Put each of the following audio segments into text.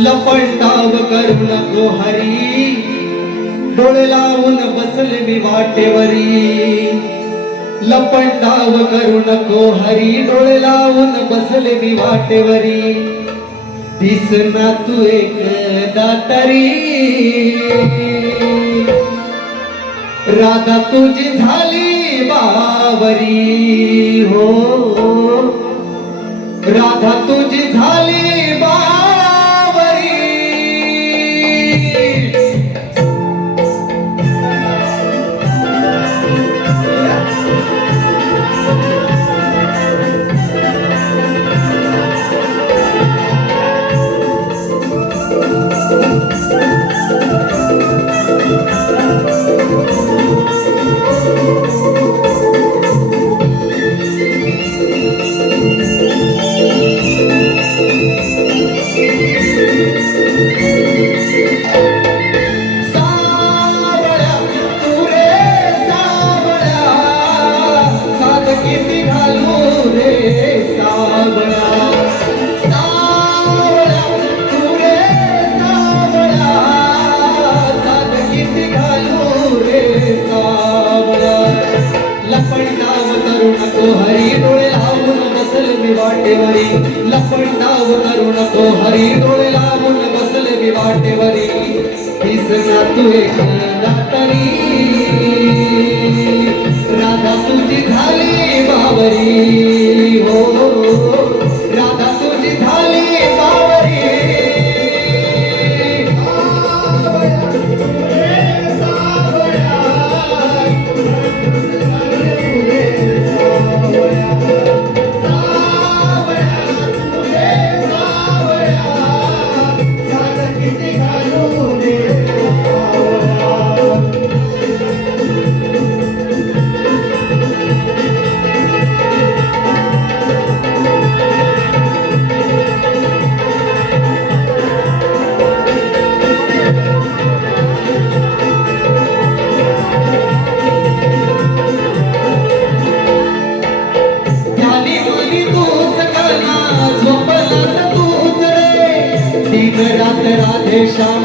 लपंडाव करू नको हरी, डोळे लावून बसले मी वाटेवरी. लपंडाव करू नको हरी, डोळे लावून बसले मी वाटेवरी. दिसना तू एकदा तरी, राधा तुझी झाली बावरी. हो राधा तुझी झाली बावरी. किती घालू रे सावळा, सावळा तू रे सावळा, साध किती घालू रे सावळा. लपंडाव करू नको हरी, डोळे लावून बसले मी वाटेवरी. लपंडाव करू नको हरी, डोळे लावून बसले मी वाटेवरी. दिसना तू एकदा तरी, राधा तुझी झाली बावरी. हो राधा तुझी झाली बावरी. रात राधे श्याम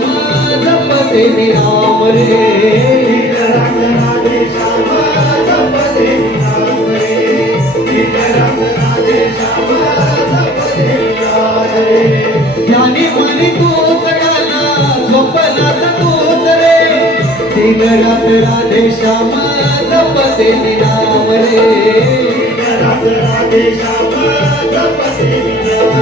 जपते मी नाम रे. रात राधे श्याम जपते मी नाम रे. रात राधे श्याम जपते मी नाम रे. ध्यानी मनी तूच गाना, स्वप्नात तूच रे. दिन रात राधे श्याम जपते मी नाम रे. रात राधे श्याम जपते मी नाम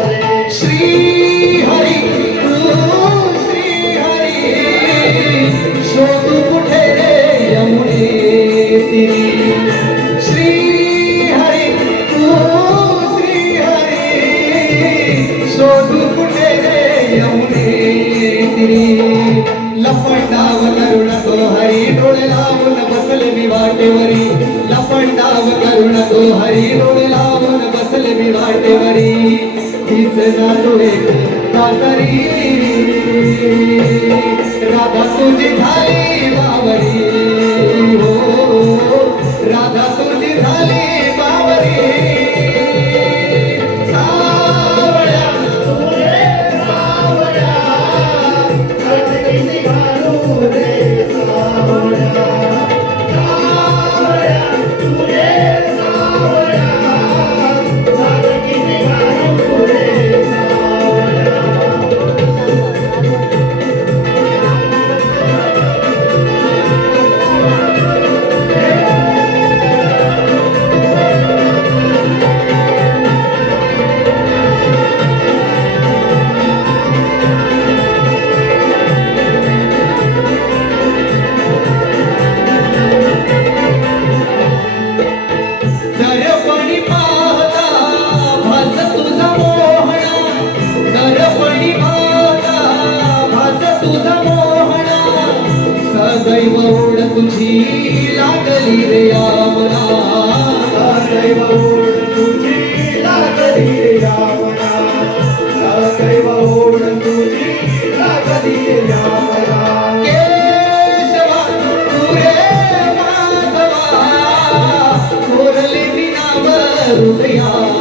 रे. श्री हरी तू श्री हरी, शोधू कुठे रे यमुने तिरी. श्री हरी तू श्री हरी, शोधू कुठे रे यमुने तिरी. लपंडाव करू नको हरी, डोळे लावून बसले मी वाटेवरी. लपंडाव करू नको हरी, डोळे लावून बसले मी वाटेवरी. दिसना तू एकदा तरी, राधा तुझी झाली बावरी. हो राधा तुझी झाली बावरी. सावळ्या तू रे सावळ्या, साध किती घालू रे सावळ्या. सदैव ओढ तुझी लागली रे यामना. सदैव ओढ तुझी लागली रे यामना. सदैव ओढ तुझी लागली रे यामना. केशवा तू रे माधवा, कोरली मी नाव हृदया.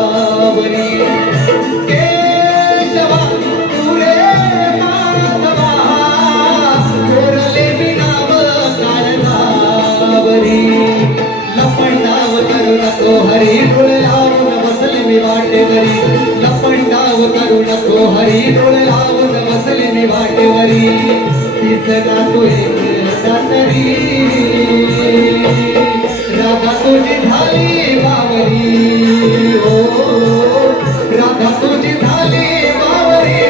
नको हरी डोळे लावून बसले मी वाटेवरी लपंडाव करू नको हरी डोळे लावून बसले मी वाटेवरी दिसना तू एकदा तरी राधा तुझी झाली बावरी हो राधा तुझी झाली बावरी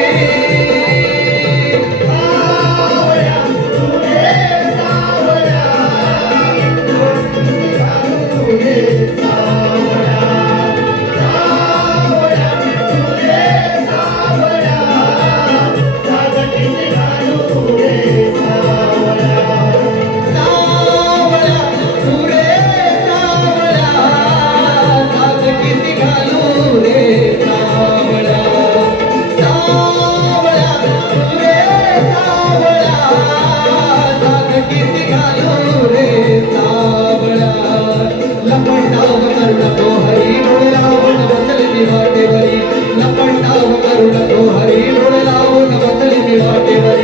लपंडाव करू नको हरी डोळे लावून बसले मी वाटेवरी